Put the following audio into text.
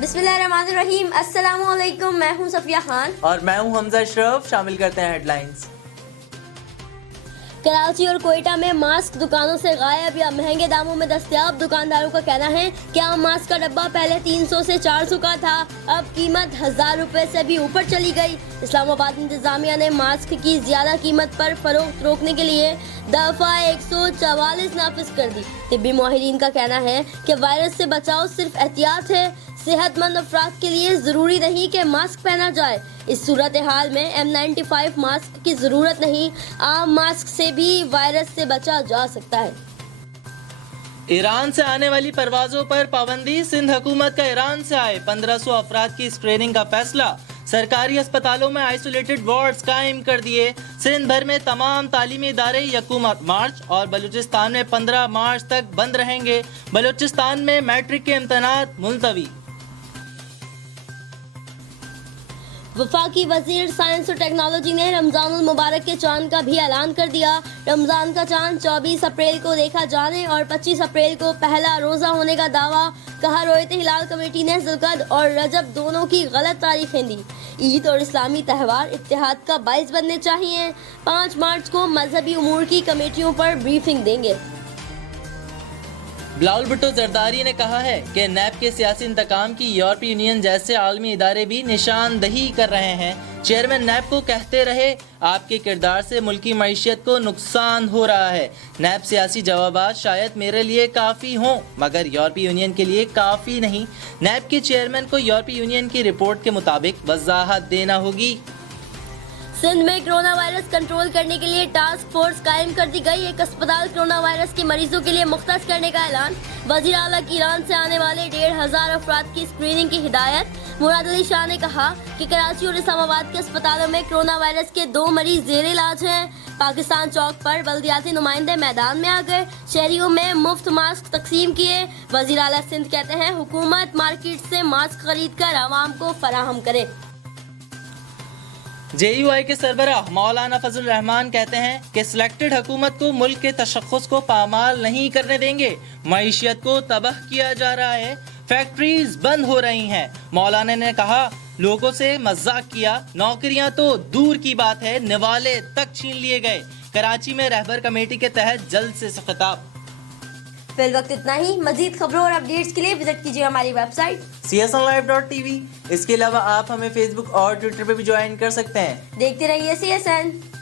बिस्मिल्लाहिर्रहमानिर्रहीम। अस्सलाम वालेकुम। मैं हूं सफिया खान और मैं हूं हमजा अशरफ। शामिल करते हैं हेडलाइंस। कराची और कोयटा में मास्क दुकानों से गायब या महंगे दामों में दस्तयाब। दुकानदारों का कहना है कि आम मास्क का डब्बा पहले 300 से 400 का था, अब कीमत 1000 रुपए से भी ऊपर चली गई। इस्लामाबाद इंतजामिया ने मास्क की ज्यादा कीमत पर फरोख्त रोकने के लिए दफा 144 नाफिज कर दी। तिब्बी माहिरीन का कहना है कि वायरस से बचाव सिर्फ एहतियात है, सेहतमंद अफराद के लिए जरूरी नहीं कि मास्क पहना जाए। इस सूरत हाल में N95 मास्क की जरूरत नहीं, आम मास्क से भी वायरस से बचा जा सकता है। ईरान से आने वाली परवाजों पर पाबंदी। सिंध हुकूमत का ईरान से आए 1500 अफराद की स्क्रीनिंग का फैसला। सरकारी अस्पतालों में आइसोलेटेड वार्ड्स कायम कर दिए। सिंध भर में तमाम तालीमी इदारे यकूम मार्च और बलूचिस्तान में 15 मार्च तक बंद रहेंगे। बलूचिस्तान में मैट्रिक के इम्तहानात मुलतवी। वफाकी वजीर साइंस और टेक्नोलॉजी ने रमजानुल मुबारक के चांद का भी ऐलान कर दिया। रमजान का चांद 24 अप्रैल को देखा जाने और 25 अप्रैल को पहला रोजा होने का दावा। कहा रोयत हिलाल कमेटी ने ज़ुल्क़द और रजब दोनों की गलत तारीखें दी। ईद और इस्लामी त्यौहार इत्तेहाद का बाइस बनने चाहिए। 5 मार्च को मजहबी उमूर की कमेटियों पर ब्रीफिंग देंगे। बिलावल भुट्टो जरदारी ने कहा है कि नैब के सियासी इंतकाम की यूरोपीय यूनियन जैसे आलमी इदारे भी निशानदही कर रहे हैं। चेयरमैन नैब को कहते रहे आपके किरदार से मुल्की मईशत को नुकसान हो रहा है। नैब सियासी जवाबात शायद मेरे लिए काफ़ी हों मगर यूरोपीय यूनियन के लिए काफ़ी नहीं। नैब के चेयरमैन को यूरोपीय यूनियन की रिपोर्ट के मुताबिक वजाहत देना होगी। सिंध में कोरोना वायरस कंट्रोल करने के लिए टास्क फोर्स कायम कर दी गई। एक अस्पताल कोरोना वायरस के मरीजों के लिए मुख्तस करने का ऐलान। वजीर आला की ईरान से आने वाले 1500 अफराद की स्क्रीनिंग की हिदायत। मुराद अली शाह ने कहा कि कराची और इस्लामाबाद के अस्पतालों में कोरोना वायरस के 2 मरीज जेर इलाज हैं। पाकिस्तान चौक पर बल्दियाती नुमाइंदे मैदान में आ गए, शहरियों में मुफ्त मास्क तकसीम किए। वजीर आला सिंध कहते हैं हुकूमत मार्केट से मास्क खरीद कर आवाम को फराहम करे। JUI के सरबराह मौलाना फजल रहमान कहते हैं कि सिलेक्टेड हुकूमत को मुल्क के तशख्खुस को पामाल नहीं करने देंगे। मईशत को तबाह किया जा रहा है, फैक्ट्रीज बंद हो रही हैं। मौलाना ने कहा लोगों से मजाक किया, नौकरियां तो दूर की बात है, निवाले तक छीन लिए गए। कराची में रहबर कमेटी के तहत जल्द से खिताब। फिल वक्त इतना ही। मजीद खबरों और अपडेट्स के लिए विजिट कीजिए हमारी वेबसाइट csnlive.tv। इसके अलावा आप हमें फेसबुक और ट्विटर पे भी ज्वाइन कर सकते हैं। देखते रहिए CSN।